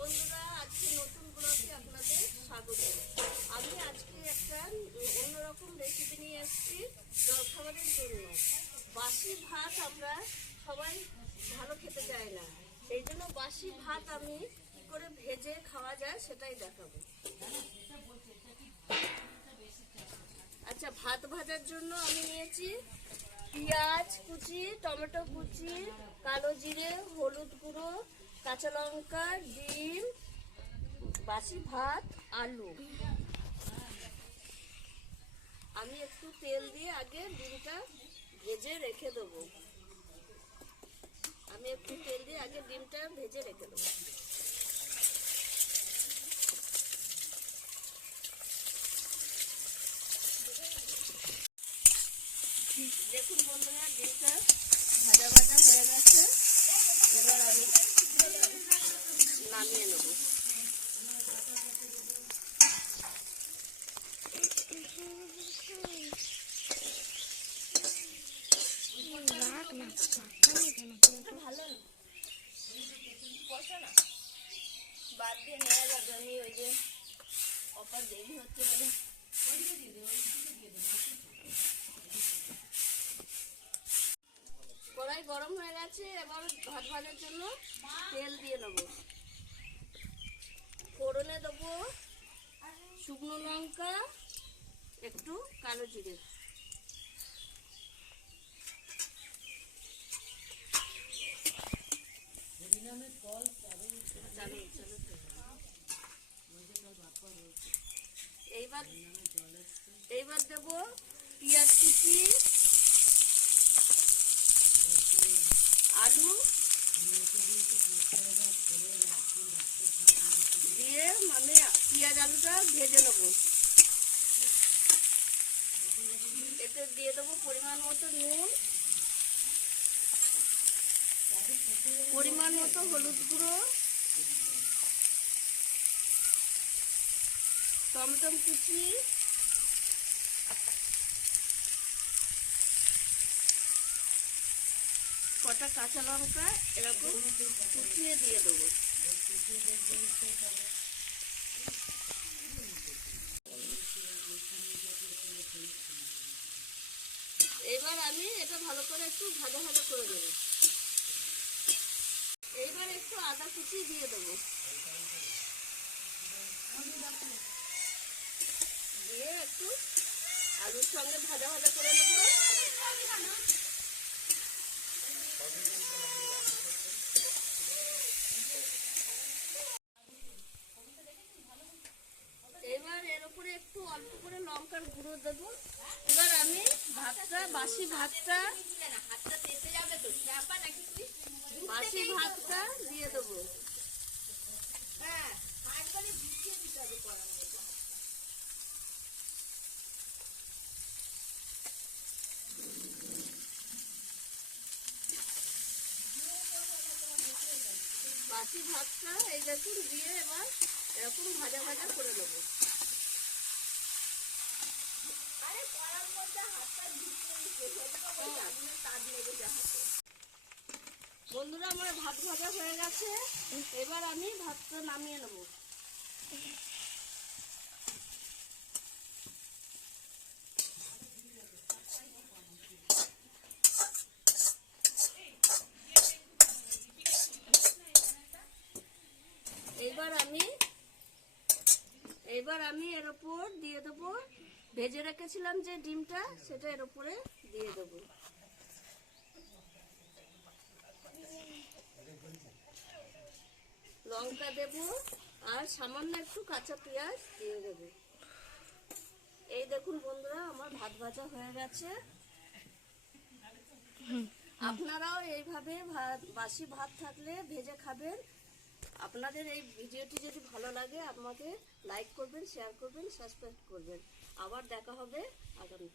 বন্ধুরা, আজকে নতুন ব্লগে আপনাদের স্বাগত। আমি আজকে একটা অন্যরকম রেসিপি নিয়ে এসেছি জলখাবারের জন্য। বাসি ভাত আমরা সবাই ভালো খেতে চাই না, এই জন্য বাসি ভাত আমি কি করে ভেজে খাওয়া যায় সেটাই দেখাবো। আচ্ছা, ভাত ভাজার জন্য আমি নিয়েছি পেঁয়াজ কুচি, টমেটো কুচি, কালো জিরে, হলুদ গুঁড়ো, কাঁচা লঙ্কা, ডিম, বাসি ভাত, আলু। আমি একটু তেল দিয়ে আগে ডিমটা ভেজে রেখে দেবো। দেখুন বন্ধুরা, ডিমটা ভাজা ভাজা হয়ে গেছে। এবার আমি নামিয়ে নেব। ভালো বসো না, বাদ দিয়ে নেওয়া যাবে। আমি ওই যে অপার দেরি হচ্ছে বলে কড়াই গরম হয়ে গেছে। এবার ভাত ভাজার জন্য তেল দিয়ে নেব। ফোড়নে দেবো শুকনো লঙ্কা, একটু কালো জিরে। এইবার দেব পেঁয়াজ কুচি, আলু দিয়ে আমি পেঁয়াজ আলুটা ভেজে নেব। এতে দিয়ে দেবো পরিমাণ মতো নুন, পরিমাণ মতো হলুদ গুঁড়ো, টমেটো কুচি, কটা কাঁচা লঙ্কা এরকম কুচিয়ে দিয়ে দেবো। এবার আমি এটা ভালো করে একটু ভাজা ভাজা করে দেব। এইবার একটু আদা কুচি দিয়ে দেবো, দিয়ে একটু আলুর সঙ্গে ভাজা ভাজা করে নেব। এবার এর উপরে একটু অল্প করে লঙ্কার গুঁড়ো দেবো। এবার আমি বাসি ভাতটা দিয়ে দেবো। বাসি ভাতটা এই দেখুন দিয়ে এবার এরকম ভাজা ভাজা করে নেবো। বন্ধুরা, আমার ভাত ভাজা হয়ে গেছে। এবার আমি ভাতটা নামিয়ে নেব। এইবার আমি এর উপর দিয়ে দেবো ভেজে রেখেছিলাম যে ডিমটা, সেটা এর উপরে দিয়ে দেবো। লঙ্কা দেব আর সামান্য একটু কাঁচা পেঁয়াজ দিয়ে দেবো। এই দেখুন বন্ধুরা, আমার ভাত ভাজা হয়ে গেছে। আপনারাও এইভাবে বাসি ভাত থাকলে ভেজে খাবেন। আপনাদের এই ভিডিওটি যদি ভালো লাগে আমাকে লাইক করবেন, শেয়ার করবেন, সাবস্ক্রাইব করবেন। আবার দেখা হবে আগামী।